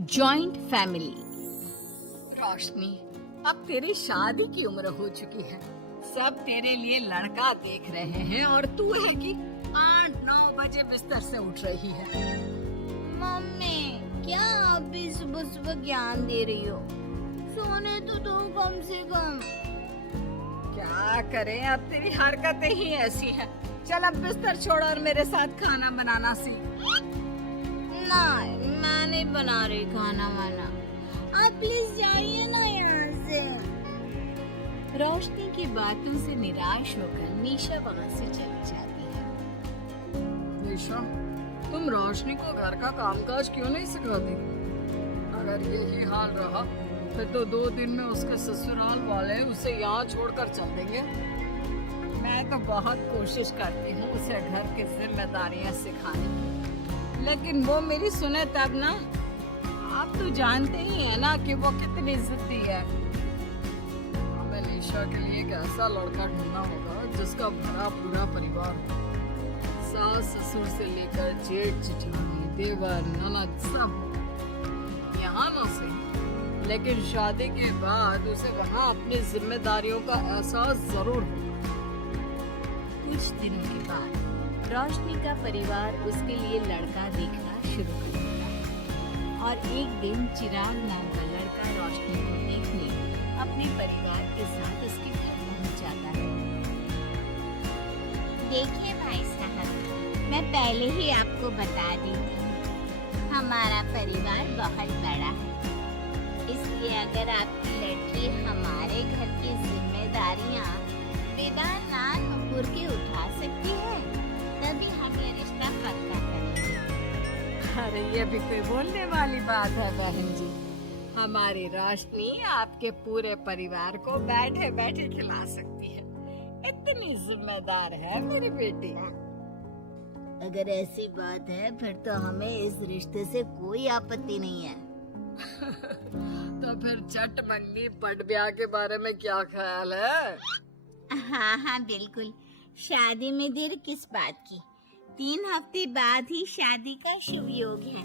Joint family. रोशनी, अब तेरी शादी की उम्र हो चुकी है। सब तेरे लिए लड़का देख रहे हैं और तू है कि 8-9 बजे बिस्तर से उठ रही है। मम्मी, क्या आप भी सुबह सुबह ज्ञान दे रही हो? सोने तो दो कम से कम। क्या करें, अब तेरी हरकतें ही ऐसी हैं। चल अब बिस्तर छोड़ और मेरे साथ खाना बनाना सीख। नहीं, मैं नहीं बना रही खाना वाना। आप प्लीज जाइए ना यहाँ से। रोशनी की बातों से निराश होकर निशा वहाँ से चली जाती है। निशा, तुम रोशनी को घर का कामकाज क्यों नहीं सिखाती? अगर यही हाल रहा फिर तो 2 दिन में उसके ससुराल वाले उसे यहाँ छोड़कर चल देंगे। मैं तो बहुत कोशिश करती हूँ उसे घर की जिम्मेदारियाँ सिखाने की, लेकिन वो मेरी सुने तब ना। आप तो जानते ही है ना कि वो कितनी जिद्दी है। हमें निशा के लिए एक ऐसा लड़का ढूंढना होगा जिसका भरा पूरा परिवार हो। सास ससुर से लेकर जेठ जेठानी देवर ननद सब हो। यहाँ ना सही, लेकिन शादी के बाद उसे वहाँ अपनी जिम्मेदारियों का एहसास जरूर होगा। कुछ दिनों के बाद रोशनी का परिवार उसके लिए लड़का देखना शुरू कर देता है और एक दिन चिराग नाम का लड़का रोशनी को देखने अपने परिवार के साथ उसके घर पहुंच जाता है। देखिए भाई साहब, मैं पहले ही आपको बता दी थी, हमारा परिवार बहुत बड़ा है, इसलिए अगर आपकी लड़की हमारे घर की जिम्मेदारियां बिना ना नुपुर के उठा सकती है, तभी हम ये रिश्ता पक्का करेंगे। अरे ये भी कोई बोलने वाली बात है बहन जी। हमारी रोशनी आपके पूरे परिवार को बैठे बैठे खिला सकती है। इतनी जिम्मेदार है मेरी बेटी। अगर ऐसी बात है फिर तो हमें इस रिश्ते से कोई आपत्ति नहीं है। तो फिर चट मंगनी पट ब्याह के बारे में क्या ख्याल है? हाँ हाँ बिल्कुल, शादी में देर किस बात की? 3 हफ्ते बाद ही शादी का शुभ योग है।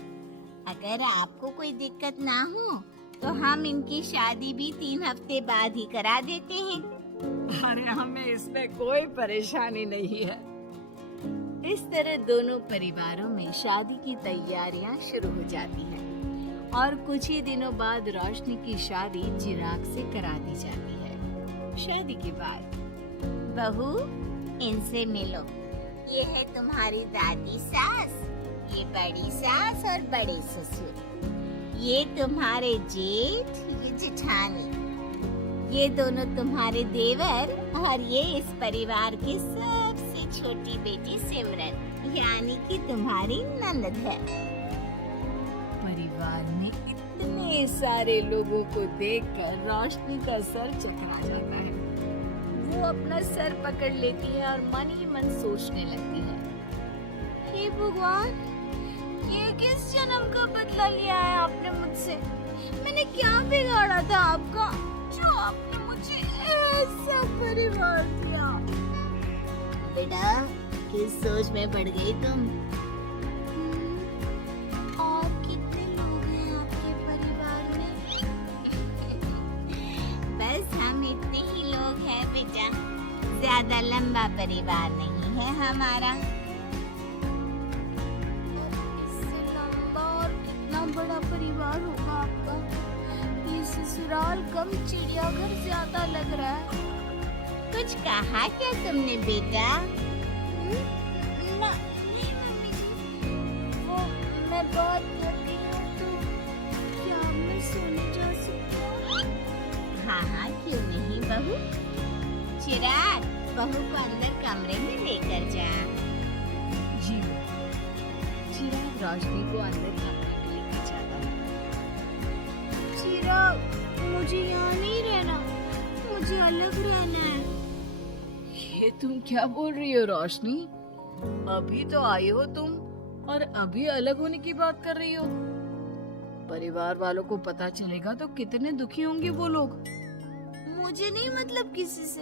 अगर आपको कोई दिक्कत ना हो तो हम इनकी शादी भी 3 हफ्ते बाद ही करा देते हैं। अरे हमें इसमें कोई परेशानी नहीं है। इस तरह दोनों परिवारों में शादी की तैयारियां शुरू हो जाती हैं और कुछ ही दिनों बाद रोशनी की शादी चिराग से करा दी जाती है। शादी के बाद बहू, इनसे मिलो। ये है तुम्हारी दादी सास, ये बड़ी सास और बड़े ससुर। ये तुम्हारे जेठ, ये जेठानी। ये दोनों तुम्हारे देवर और ये इस परिवार की सबसे छोटी बेटी सिमरन, यानी कि तुम्हारी ननद है। परिवार में इतने सारे लोगों को देखकर रोशनी का सर चकरा जाता है। वो अपना सर पकड़ लेती है और मन ही मन सोचने लगती है, हे भगवान, ये किस जन्म का बदला लिया है आपने मुझसे? मैंने क्या बिगाड़ा था आपका जो आपने मुझे ऐसा परिवार दिया? बेटा, किस सोच में पड़ गई तुम? और कितने लोग हैं आपके परिवार में? बस हम इतने ही लोग हैं बेटा, ज्यादा लंबा परिवार नहीं है हमारा। इससे लंबा और कितना बड़ा परिवार होगा आपका? ये ससुराल कम चिड़ियाघर ज्यादा लग रहा है। कुछ कहा क्या तुमने बेटा? ना, नहीं मम्मी जी, वो मैं बात कर रही हूँ तो क्या मैं सोने जा सकती हूँ? हाँ हाँ क्यों नहीं बहू। चिराग, बहू को अंदर कमरे में लेकर जा। जी। चिराग रोशनी को अंदर कमरे में लेकर जाता है। चिराग, मुझे यहाँ नहीं रहना, मुझे अलग रहना है। ये तुम क्या बोल रही हो रोशनी? अभी तो आई हो तुम और अभी अलग होने की बात कर रही हो? परिवार वालों को पता चलेगा तो कितने दुखी होंगे वो लोग। मुझे नहीं मतलब किसी से,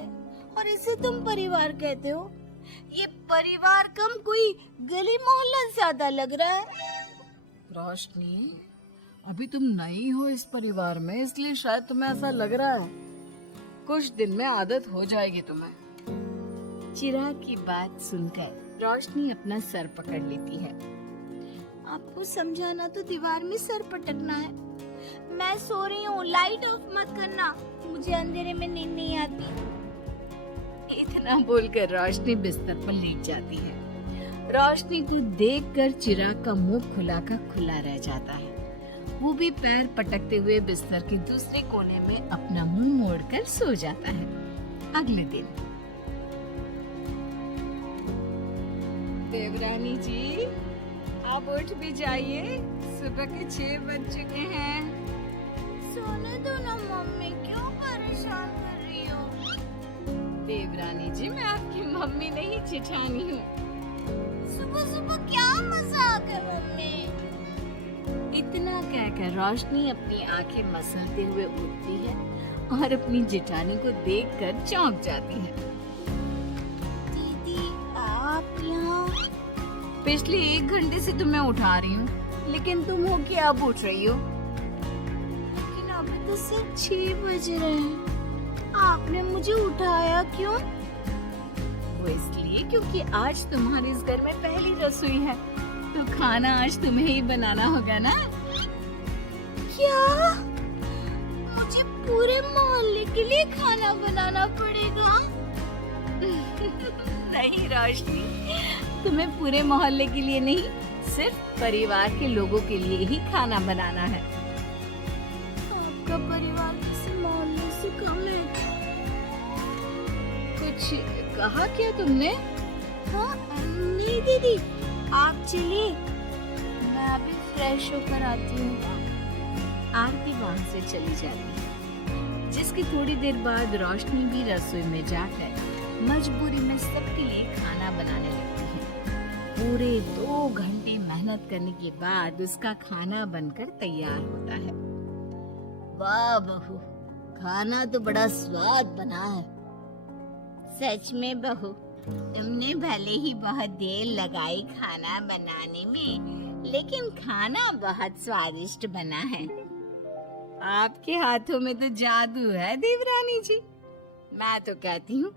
और इसे तुम परिवार कहते हो? ये परिवार कम कोई गली मोहल्ला ज्यादा लग रहा है। रोशनी, अभी तुम नई हो इस परिवार में, इसलिए शायद तुम्हें ऐसा लग रहा है। कुछ दिन में आदत हो जाएगी तुम्हें। चिराग की बात सुनकर रोशनी अपना सर पकड़ लेती है। आपको समझाना तो दीवार में सर पटकना है। मैं सो रही हूँ, लाइट ऑफ मत करना, मुझे अंधेरे में नींद नहीं आती। इतना बोलकर रोशनी बिस्तर पर लेट जाती है। रोशनी को देखकर चिराग का मुंह खुला का खुला रह जाता है। वो भी पैर पटकते हुए बिस्तर के दूसरे कोने में अपना मुंह मोड़कर सो जाता है। अगले दिन देवरानी जी, आप उठ भी जाइए, सुबह के 6 बज चुके हैं। सोने दो ना मम्मी, क्यों परेशान कर रही हो? देवरानी जी, मैं आपकी मम्मी नहीं जेठानी हूँ। सुबह सुबह क्या मजाक है मम्मी? इतना कहकर रोशनी अपनी आंखें मसलते हुए उठती है और अपनी जेठानी को देखकर चौंक जाती है। दीदी, आप यहाँ? पिछले 1 घंटे से तुम्हें उठा रही हूँ, लेकिन तुम हो कि अब उठ रही हो? लेकिन अभी तो सिर्फ 6 बज रहे हैं। आपने मुझे उठाया क्यों? वो इसलिए क्योंकि आज तुम्हारे इस घर में पहली रसोई है, तो खाना आज तुम्हें ही बनाना होगा ना? क्या? मुझे पूरे मोहल्ले के लिए खाना बनाना पड़ेगा? नहीं रोशनी, तुम्हें पूरे मोहल्ले के लिए नहीं, सिर्फ परिवार के लोगों के लिए ही खाना बनाना है। आपका परिवार किसी मोहल्ले से कम है? कुछ कहा क्या तुमने? हाँ, नहीं दीदी, आप चलिए, मैं अभी फ्रेश होकर आती हूँ। आरती वहाँ से चली जाती है, जिसकी थोड़ी देर बाद रोशनी भी रसोई में जाकर मजबूरी में सबके लिए खाना बनाने लगती है। पूरे 2 घंटे मेहनत करने के बाद उसका खाना बनकर तैयार होता है। वाह बहू, खाना तो बड़ा स्वाद बना है। सच में बहू, तुमने भले ही बहुत देर लगाई खाना बनाने में, लेकिन खाना बहुत स्वादिष्ट बना है। आपके हाथों में तो जादू है देवरानी जी। मैं तो कहती हूँ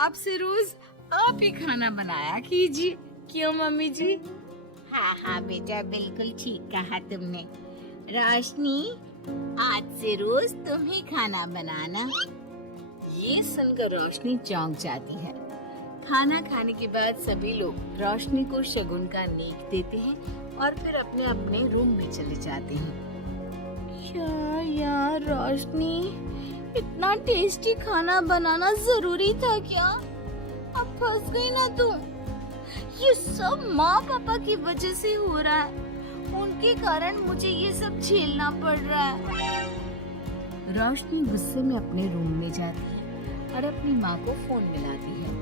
अब से रोज आप ही खाना बनाया कीजिए। क्यों मम्मी जी? हाँ हाँ बेटा, बिल्कुल ठीक कहा तुमने। रोशनी, आज से रोज तुम ही खाना बनाना। ये सुनकर रोशनी चौंक जाती है। खाना खाने के बाद सभी लोग रोशनी को शगुन का नेक देते हैं और फिर अपने अपने रूम में चले जाते हैं। क्या यार रोशनी, इतना टेस्टी खाना बनाना जरूरी था क्या? अब फंस गई ना तू। ये सब माँ पापा की वजह से हो रहा है, उनके कारण मुझे ये सब झेलना पड़ रहा है। रोशनी गुस्से में अपने रूम में जाती है और अपनी माँ को फोन मिलाती है।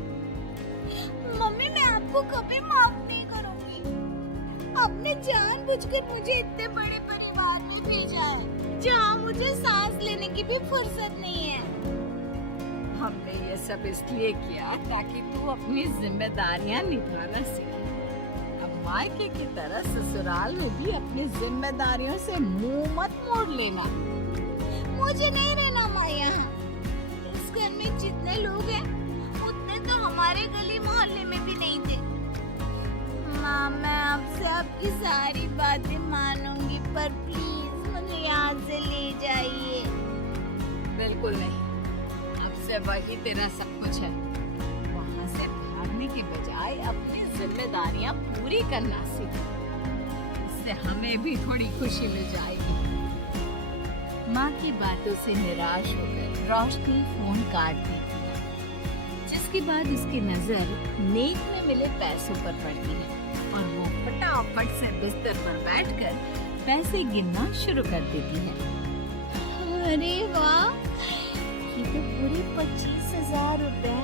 मम्मी, मैं आपको कभी माफ नहीं करूँगी। आपने जानबूझकर मुझे इतने बड़े परिवार में भेजा है, जहाँ मुझे सांस लेने की भी फुर्सत नहीं है। हमने ये सब इसलिए किया ताकि तू अपनी जिम्मेदारियाँ निभाना सीखे। अब मायके की तरह ससुराल में भी अपनी जिम्मेदारियों से मुंह मत मोड़ लेना। मुझे नहीं रहना माँ यहाँ। इस घर में जितने लोग हैं, उतने तो हमारे गली मोहल्ले में भी नहीं थे। माँ, मैं आपसे आपकी सारी बातें मानूंगी, पर प्लीज मुझे यहाँ से ले जाइए। बिल्कुल नहीं, अब से वही तेरा सब कुछ है। वहाँ से भागने की बजाय अपनी जिम्मेदारियाँ पूरी करना सीख, इससे हमें भी थोड़ी खुशी मिल जाएगी। माँ की बातों से निराश होकर रोशनी फोन काट देती है, जिसके बाद उसकी नजर नेक में मिले पैसों पर पड़ती है और वो फटाफट से बिस्तर पर बैठकर पैसे गिनना शुरू कर देती है। अरे वाह, ये तो पूरे 25,000 रुपए।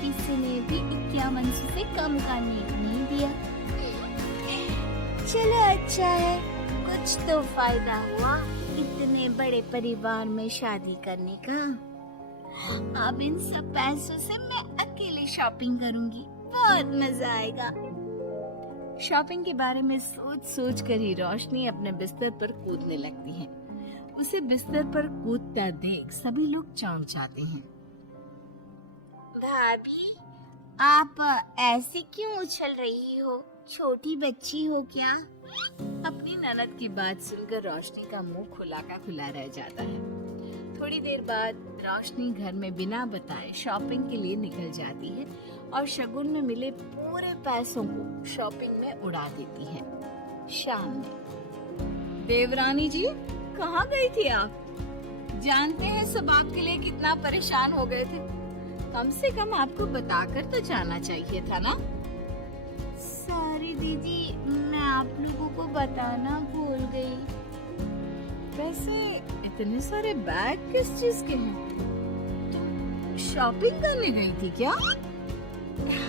किसी ने भी 5100 से कम का नेक नहीं दिया। चलो अच्छा है, कुछ तो फायदा हुआ इतने बड़े परिवार में शादी करने का। अब इन सब पैसों से मैं अकेले शॉपिंग करूंगी, बहुत मजा आएगा। शॉपिंग के बारे में सोच सोच कर ही रोशनी अपने बिस्तर पर कूदने लगती है। उसे बिस्तर पर कूदता देख सभी लोग चौंक जाते हैं। भाभी, आप ऐसे क्यों उछल रही हो? छोटी बच्ची हो क्या? अपनी ननद की बात सुनकर रोशनी का मुंह खुला का खुला रह जाता है। थोड़ी देर बाद रोशनी घर में बिना बताए शॉपिंग के लिए निकल जाती है और शगुन में मिले पूरे पैसों को शॉपिंग में उड़ा देती है। शाम में देवरानी जी, कहाँ गई थी आप? जानते हैं सब आपके लिए कितना परेशान हो गए थे। कम से कम आपको बताकर तो जाना चाहिए था ना। सॉरी दीदी, मैं आप लोगों को बताना भूल गई। वैसे इतने सारे बैग किस चीज के हैं? तुम शॉपिंग करने गई थी क्या?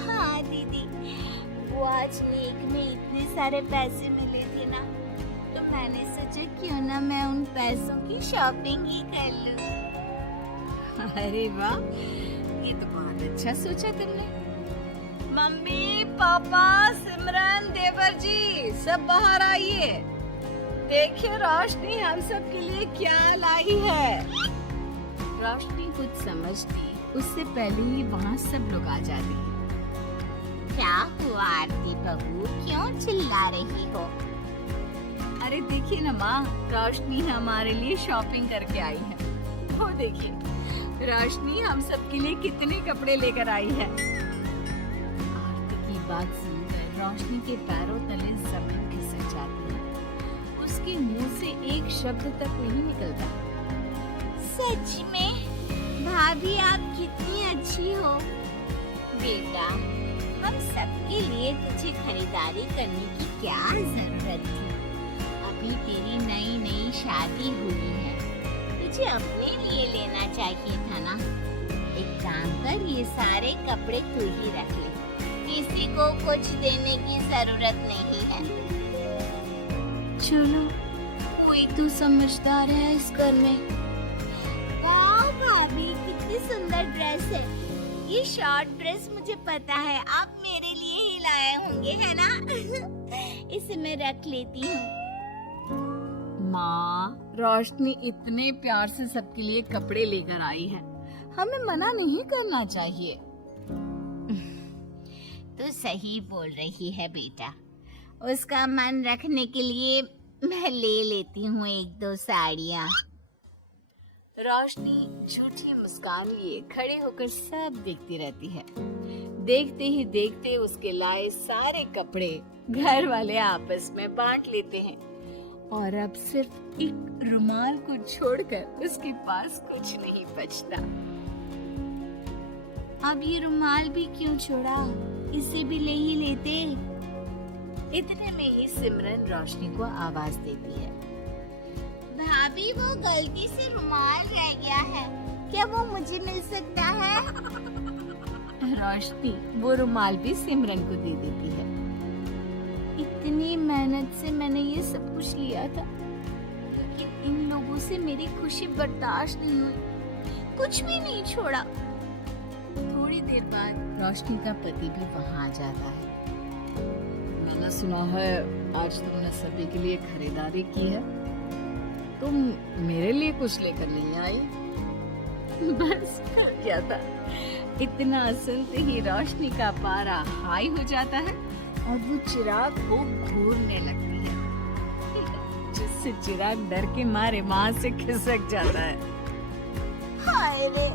हाँ दीदी, वो आज लेक में इतने सारे पैसे मिले थे ना, तो मैंने सोचा क्यों ना मैं उन पैसों की शॉपिंग ही कर लूं। अरे वाह, ये तो बहुत अच्छा सोचा तुमने। मम्मी, पापा, सिमरन, देवर जी, सब बाहर आइए। देखिए रोशनी हम सब के लिए क्या लाई है। रोशनी कुछ समझती उससे पहले ही वहाँ सब लोग आ जाते हैं। क्या हुआ आरती बहू, क्यों चिल्ला रही हो? अरे देखिए ना माँ, रोशनी हमारे लिए शॉपिंग करके आई है। वो देखिए, रोशनी हम सब के लिए कितने कपड़े लेकर आई है। आरती की बात सुनकर रोशनी के पैरों तले जमीन खिसक जाती है। उसके मुंह से एक शब्द तक नहीं निकलता। सच में भाभी, आप कितनी अच्छी हो। बेटा, हम सबके लिए तुझे खरीदारी करने की क्या जरूरत थी? अभी तेरी नई नई शादी हुई है, तुझे अपने लिए लेना चाहिए था ना। एक काम कर, ये सारे कपड़े तू ही रख ले, किसी को कुछ देने की जरूरत नहीं है। चलो, कोई तो समझदार है इस घर में। वाह भाभी, कितनी सुंदर ड्रेस है। ये शॉर्ट ड्रेस मुझे पता है आप मेरे लिए ही लाए होंगे, है ना? इसे मैं रख लेती हूँ। माँ, रोशनी इतने प्यार से सबके लिए कपड़े लेकर आई है, हमें मना नहीं करना चाहिए। तू सही बोल रही है बेटा, उसका मन रखने के लिए मैं ले लेती हूँ एक दो साड़ियाँ। रोशनी झूठी मुस्कान लिए खड़े होकर सब देखती रहती है। देखते ही देखते उसके लाए सारे कपड़े घर वाले आपस में बांट लेते हैं और अब सिर्फ एक रुमाल को छोड़कर उसके पास कुछ नहीं बचता। अब ये रुमाल भी क्यों छोड़ा, इसे भी ले ही लेते। इतने में ही सिमरन रोशनी को आवाज देती है। भाभी, वो गलती से रुमाल रह गया है, क्या वो मुझे मिल सकता है? रोशनी वो रुमाल भी सिमरन को दे देती है। इतनी मेहनत से मैंने ये सब कुछ लिया था, लेकिन इन लोगों से मेरी खुशी बर्दाश्त नहीं हुई, कुछ भी नहीं छोड़ा। थोड़ी देर बाद रोशनी का पति भी वहाँ आ जाता है। मैंने सुना है आज तुमने सभी के लिए खरीदारी की है, तुम मेरे लिए कुछ लेकर नहीं आई? बस क्या था, इतना सुनते ही रोशनी का पारा हाई हो जाता है और वो चिराग को घूरने लगती है, जिससे चिराग डर के मारे वहां से खिसक जाता है। हाय रे,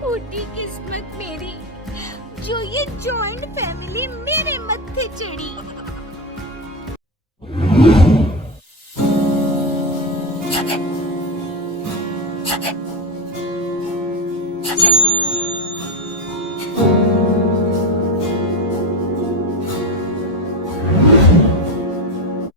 फूटी किस्मत मेरी, जो ये जॉइंट फैमिली मेरे मत्थे चढ़ी।